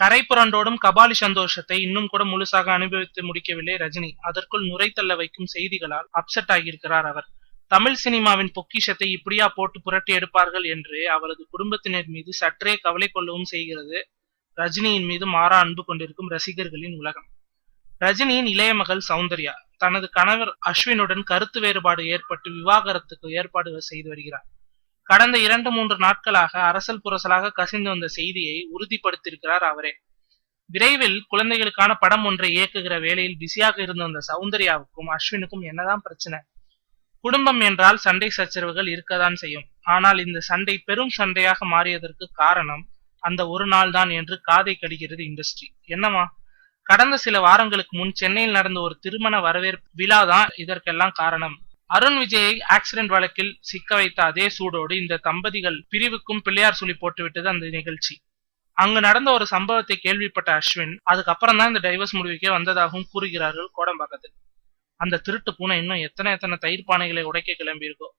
கரை புரண்டோடும் கபாலி சந்தோஷத்தை இன்னும் கூட முழுசாக அனுபவித்து முடிக்கவில்லை ரஜினி. அதற்குள் நுரை தள்ள வைக்கும் செய்திகளால் அப்செட் ஆகியிருக்கிறார் அவர். தமிழ் சினிமாவின் பொக்கிஷத்தை இப்படியா போட்டு புரட்டி எடுப்பார்கள் என்று அவரது குடும்பத்தினர் மீது சற்றே கவலை கொள்ளவும் செய்கிறது ரஜினியின் மீது மாறா அன்பு கொண்டிருக்கும் ரசிகர்களின் உலகம். ரஜினியின் இளைய மகள் சௌந்தர்யா தனது கணவர் அஸ்வினுடன் கருத்து வேறுபாடு ஏற்பட்டு விவாகரத்துக்கு ஏற்பாடு செய்து வருகிறார். கடந்த 2-3 நாட்களாக அரசல் புரசலாக கசிந்து வந்த செய்தியை உறுதிப்படுத்தியிருக்கிறார் அவரே. விரைவில் குழந்தைகளுக்கான படம் ஒன்றை இயக்குகிற வேலையில் பிஸியாக இருந்த அந்த சௌந்தர்யாவுக்கும் அஸ்வினுக்கும் என்னதான் பிரச்சனை? குடும்பம் என்றால் சண்டை சச்சரவுகள் இருக்கத்தான் செய்யும். ஆனால் இந்த சண்டை பெரும் சண்டையாக மாறியதற்கு காரணம் அந்த ஒரு நாள் தான் என்று காதை கடிக்கிறது இண்டஸ்ட்ரி. என்னமா? கடந்த சில வாரங்களுக்கு முன் சென்னையில் நடந்த ஒரு திருமண வரவேற்பு விழா தான் இதற்கெல்லாம் காரணம். அருண் விஜயை ஆக்சிடென்ட் வழக்கில் சிக்க வைத்த அதே சூடோடு இந்த தம்பதிகள் பிரிவுக்கும் பிள்ளையார் சொல்லி போட்டுவிட்டது அந்த நிகழ்ச்சி. அங்கு நடந்த ஒரு சம்பவத்தை கேள்விப்பட்ட அஸ்வின் அதுக்கப்புறம் தான் இந்த டைவர்ஸ் முடிவுக்கே வந்ததாகவும் கூறுகிறார்கள் கோடம்பாக்கத்தில். அந்த திருட்டு பூனை இன்னும் எத்தனை தயிர் பானைகளை உடைக்க கிளம்பி இருக்கோ.